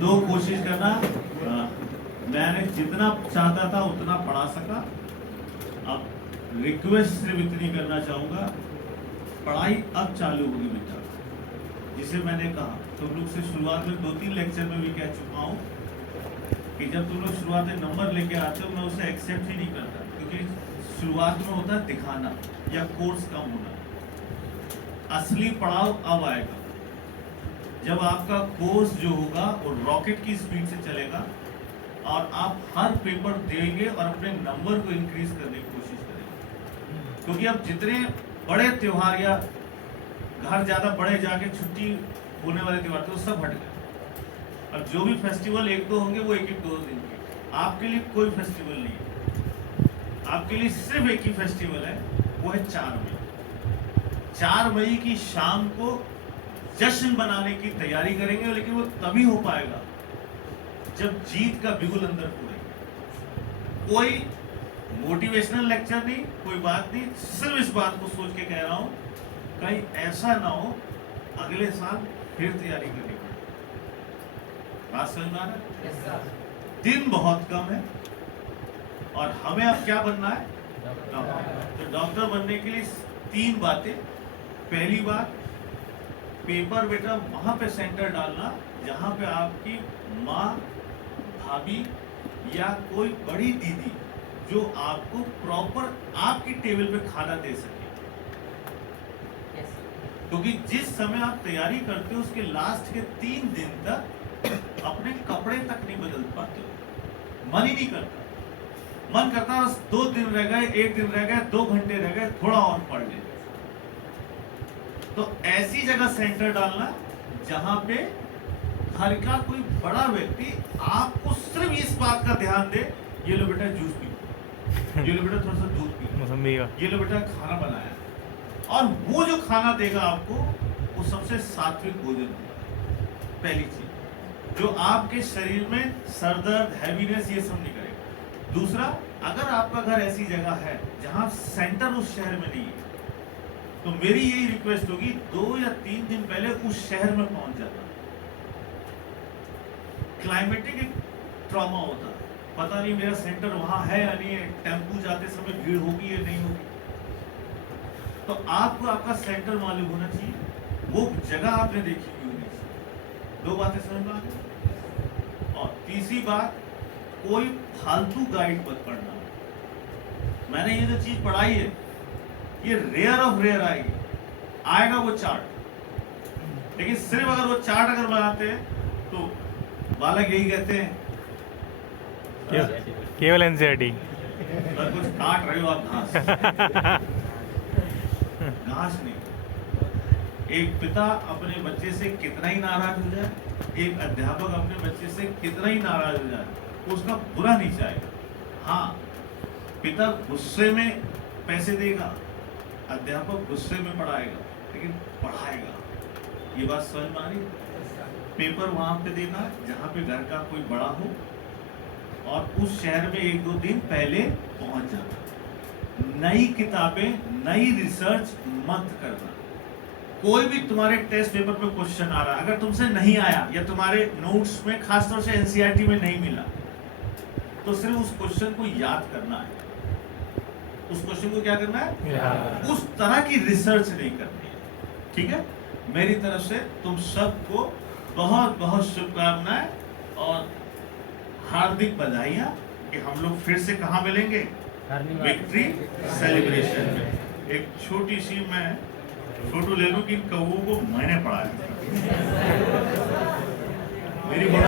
दो कोशिश करना। मैंने जितना चाहता था उतना पढ़ा सका। अब रिक्वेस्ट सिर्फ इतनी करना चाहूँगा, पढ़ाई अब चालू होगी बेटा। जिसे मैंने कहा तुम लोग से शुरुआत में 2-3 लेक्चर में भी कह चुका हूँ कि जब तुम लोग शुरुआत में नंबर लेके आते हो मैं उसे एक्सेप्ट ही नहीं करता, क्योंकि शुरुआत में होता है दिखाना या कोर्स कम होना। असली पढ़ाव अब आएगा जब आपका कोर्स जो होगा वो रॉकेट की स्पीड से चलेगा और आप हर पेपर देंगे और अपने नंबर को इंक्रीज करने की कोशिश करेंगे। क्योंकि अब जितने बड़े त्योहार या घर ज़्यादा बड़े जाके छुट्टी होने वाले त्योहार थे वो सब हट गए। अब जो भी फेस्टिवल 1-2 होंगे वो 1-2 दिन के। आपके लिए कोई फेस्टिवल नहीं है, आपके लिए सिर्फ एक ही फेस्टिवल है, वो है 4 मई। 4 मई की शाम को जश्न बनाने की तैयारी करेंगे, लेकिन वो तभी हो पाएगा जब जीत का बिगुल अंदर फूलेगा। कोई मोटिवेशनल लेक्चर नहीं, कोई बात नहीं, सिर्फ इस बात को सोच के कह रहा हूं कहीं ऐसा ना हो अगले साल फिर तैयारी करनी पड़े। बात समझ में आ रहा है? दिन बहुत कम है और हमें अब क्या बनना है? डॉक्टर। तो डॉक्टर बनने के लिए 3 बातें। पहली बात, पेपर बेटा वहां पे सेंटर डालना जहां पे आपकी माँ, भाभी या कोई बड़ी दीदी जो आपको प्रॉपर आपकी टेबल पे खाना दे सके। क्योंकि जिस समय आप तैयारी करते हो उसके लास्ट के 3 दिन तक अपने कपड़े तक नहीं बदल पाते हो, मन ही नहीं करता। मन करता बस 2 दिन रह गए, 1 दिन रह गए, 2 घंटे रह गए, थोड़ा और पढ़ ले। तो ऐसी जगह सेंटर डालना जहां पे घर का कोई बड़ा व्यक्ति आपको सिर्फ इस बात का ध्यान दे, ये लो बेटा जूस पी, ये लो बेटा थोड़ा सा दूध पी, मौसमी का, ये लो बेटा खाना बनाया। और वो जो खाना देगा आपको वो सबसे सात्विक भोजन होगा। पहली चीज जो आपके शरीर में सरदर्द, हैवीनेस ये सब नहीं करेगा। दूसरा, अगर आपका घर ऐसी जगह है जहां सेंटर उस शहर में नहीं है तो मेरी यही रिक्वेस्ट होगी 2 या 3 दिन पहले उस शहर में पहुंच जाना। क्लाइमेटिक एक ट्रॉमा होता है, पता नहीं मेरा सेंटर वहां है या नहीं है, टेम्पू जाते समय भीड़ होगी या नहीं होगी। तो आपको आपका सेंटर मालूम होना चाहिए, वो जगह आपने देखी हुई होनी चाहिए। 2 बातें समझ में आ गई। और तीसरी बात, कोई फालतू गाइड मत पढ़ना। मैंने ये जो चीज पढ़ाई है ये रेयर ऑफ रेयर आएगी, आएगा वो चार्ट। लेकिन सिर्फ अगर वो चार्ट अगर बनाते हैं तो बालक यही कहते हैं केवल एनसीईआरटी। अगर कुछ काट रहे हो आप घास, घास नहीं। एक पिता अपने बच्चे से कितना ही नाराज हो जाए, एक अध्यापक अपने बच्चे से कितना ही नाराज हो जाए, उसका बुरा नहीं चाहेगा। हाँ, पिता गुस्से में पैसे देगा, अध्यापक गुस्से में पढ़ाएगा, लेकिन पढ़ाएगा। ये बात समझ में आ रही? पेपर वहां पे देना जहां पे घर का कोई बड़ा हो और उस शहर में 1-2 दिन पहले पहुंच जाना। नई किताबें, नई रिसर्च मत करना। कोई भी तुम्हारे टेस्ट पेपर पे क्वेश्चन आ रहा है, अगर तुमसे नहीं आया या तुम्हारे नोट्स में खासतौर से एनसीईआरटी में नहीं मिला तो सिर्फ उस क्वेश्चन को याद करना है। उस क्वेश्चन को क्या करना है? उस तरह की रिसर्च नहीं करनी है। ठीक है? मेरी तरफ से तुम सबको बहुत बहुत शुभकामनाएं और हार्दिक बधाइयां कि हम लोग फिर से कहां मिलेंगे? विक्ट्री सेलिब्रेशन में। एक छोटी सी मैं फोटो ले लूं कि कौओं को मैंने पढ़ाया। मेरी